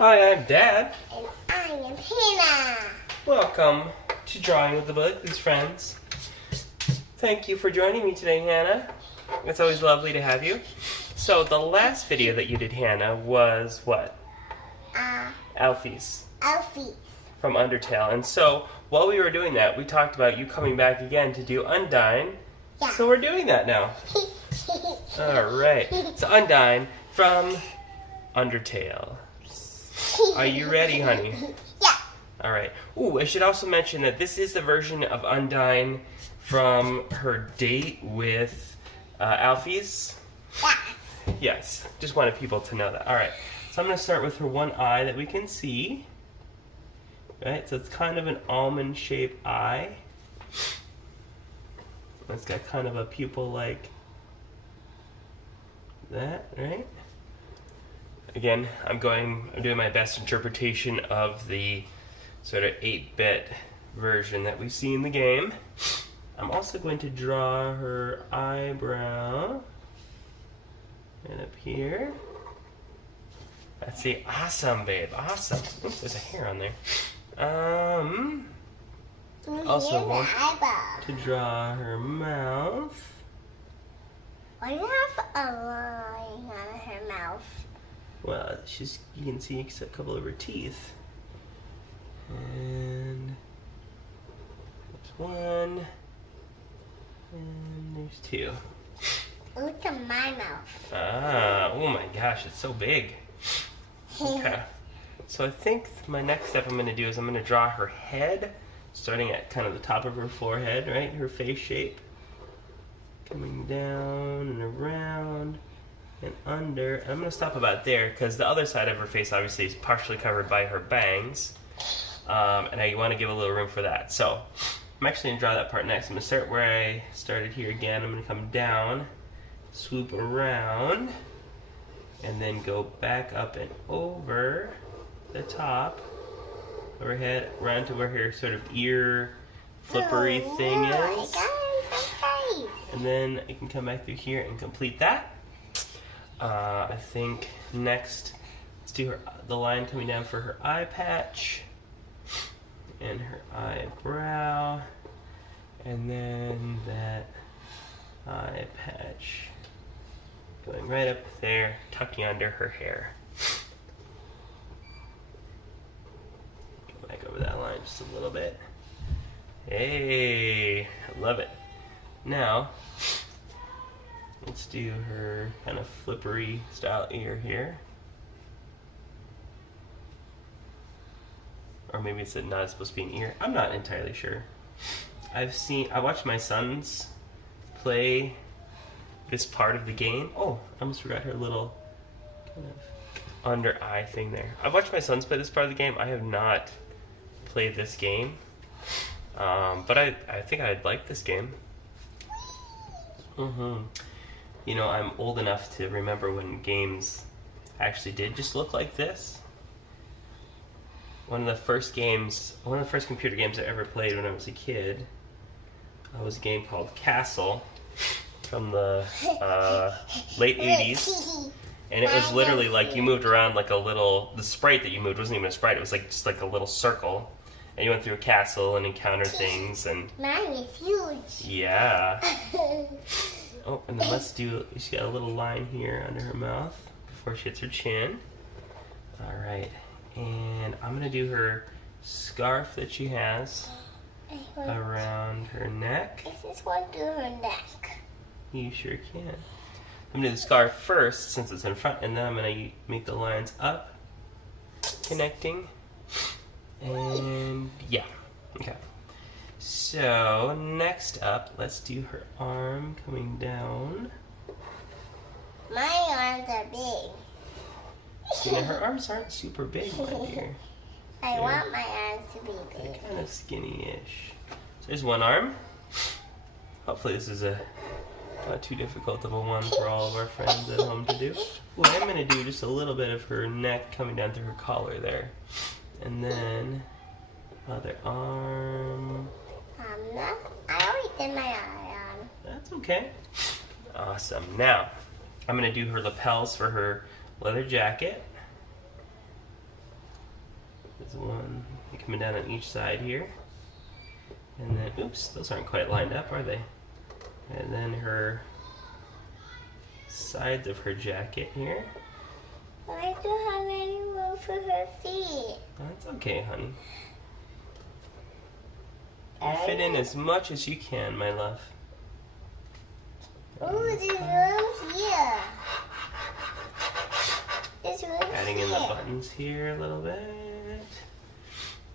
Hi, I'm Dad. And I am Hannah. Welcome to Drawing with the Blakely's friends. Thank you for joining me today, Hannah. It's always lovely to have you. So the last video that you did, Hannah, was what? Alfie's. From Undertale. And so while we were doing that, we talked about you coming back again to do Undyne. Yeah. So we're doing that now. Alright. So Undyne from Undertale. Are you ready, honey? Yeah. Alright. Ooh, I should also mention that this is the version of Undyne from her date with Alfie's. Yes. Yes. Just wanted people to know that. Alright. So I'm going to start with her one eye that we can see. Right? So it's kind of an almond-shaped eye. It's got kind of a pupil like that, right? Again, I'm doing my best interpretation of the sort of 8-bit version that we see in the game. I'm also going to draw her eyebrow. And up here. That's the awesome, babe. Awesome. Oops, there's a hair on there. Also want to draw her mouth. Why do you have a line on her mouth? Well, you can see a couple of her teeth. And there's one. And there's two. Look at my mouth. Ah, oh my gosh, it's so big. Okay. So I think my next step I'm going to do is I'm going to draw her head, starting at kind of the top of her forehead, right? Her face shape. Coming down and around and under. And I'm going to stop about there because the other side of her face obviously is partially covered by her bangs. And I want to give a little room for that. So I'm actually going to draw that part next. I'm going to start where I started here again. I'm going to come down, swoop around, and then go back up and over the top of her head, around to where her sort of ear flippery thing is. And then I can come back through here and complete that. I think next, let's do the line coming down for her eye patch and her eyebrow, and then that eye patch going right up there, tucking under her hair. Go back over that line just a little bit. Hey, I love it. Now, let's do her kind of flippery style ear here. Or maybe it's not supposed to be an ear. I'm not entirely sure. I watched my sons play this part of the game. Oh, I almost forgot her little kind of under eye thing there. I've watched my sons play this part of the game. I have not played this game. But I think I'd like this game. You know, I'm old enough to remember when games actually did just look like this. One of the first computer games I ever played when I was a kid was a game called Castle from the late 80s. And it was literally like you moved around like the sprite that you moved wasn't even a sprite, it was like just like a little circle. And you went through a castle and encountered things and... Mine is huge. Yeah. Oh, and then she's got a little line here under her mouth before she hits her chin. Alright. And I'm going to do her scarf that she has around her neck. I just want to do her neck. You sure can. I'm going to do the scarf first since it's in front, and then I'm going to make the lines up, connecting. And yeah, okay. So next up, let's do her arm coming down. My arms are big. You know, her arms aren't super big, my dear. I want my arms to be big. They're kind of skinny-ish. So there's one arm. Hopefully this is not too difficult of a one for all of our friends at home to do. Well, I'm going to do just a little bit of her neck coming down through her collar there. And then other arm. I already did my arm. That's okay. Awesome. Now, I'm going to do her lapels for her leather jacket. There's one coming down on each side here. And then, oops, those aren't quite lined up, are they? And then her sides of her jacket here. I don't have any room for her feet. That's okay, honey. You fit in as much as you can, my love. Oh, there's room here. There's room Adding here. in the buttons here a little bit.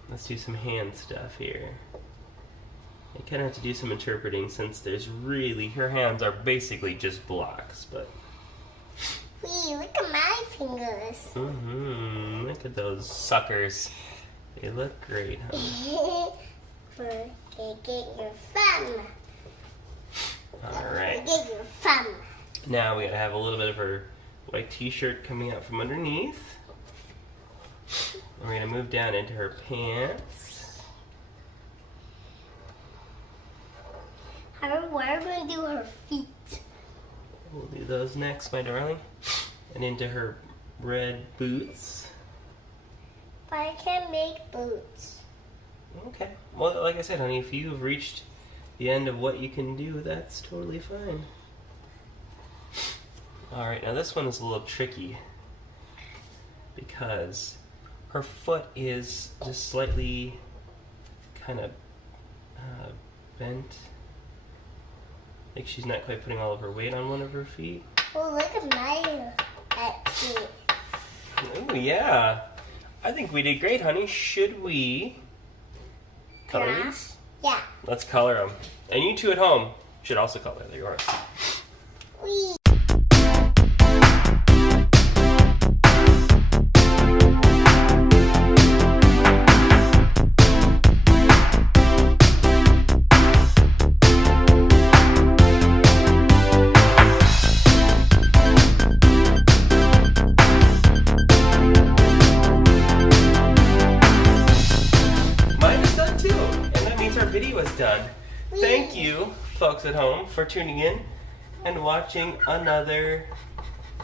Let's do some hand stuff here. I kind of have to do some interpreting since there's really, her hands are basically just blocks, but. Wee, look at my fingers. Look at those suckers. They look great, huh? Get your thumb. Alright. Get your thumb. Now we gotta have a little bit of her white t-shirt coming out from underneath. We're gonna move down into her pants. What are we going to do her feet? We'll do those next, my darling. And into her red boots. But I can't make boots. Okay. Well, like I said, honey, if you've reached the end of what you can do, that's totally fine. Alright, now this one is a little tricky because her foot is just slightly kind of bent. Like she's not quite putting all of her weight on one of her feet. Oh, look at my feet. Oh, yeah. I think we did great, honey. Should we color Yeah. these? Yeah. Let's color them. And you two at home should also color yours. Wee. Done. Thank you, folks at home, for tuning in and watching another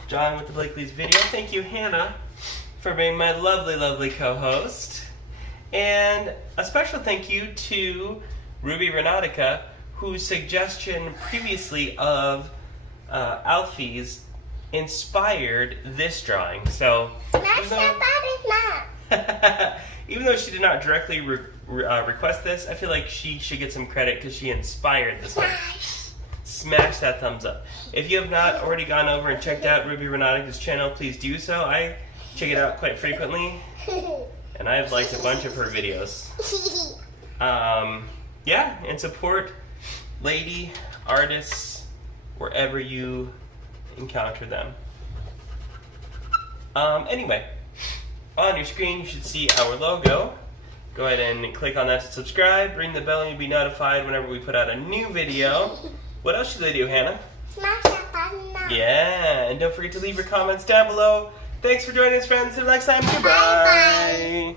Drawing with the Blakeleys video. Thank you, Hannah, for being my lovely, lovely co-host. And a special thank you to Ruby Renautica, whose suggestion previously of Alfie's inspired this drawing. So, Smash that button, even though she did not directly request this, I feel like she should get some credit because she inspired this one. Smash that thumbs up. If you have not already gone over and checked out Ruby Renautica's channel, please do so. I check it out quite frequently, and I've liked a bunch of her videos. Yeah, and support lady artists wherever you encounter them. Anyway, on your screen you should see our logo. Go ahead and click on that to subscribe, ring the bell, and you'll be notified whenever we put out a new video. What else should they do, Hannah? Smash that button now. Yeah, and don't forget to leave your comments down below. Thanks for joining us, friends. Until next time, goodbye. Bye-bye.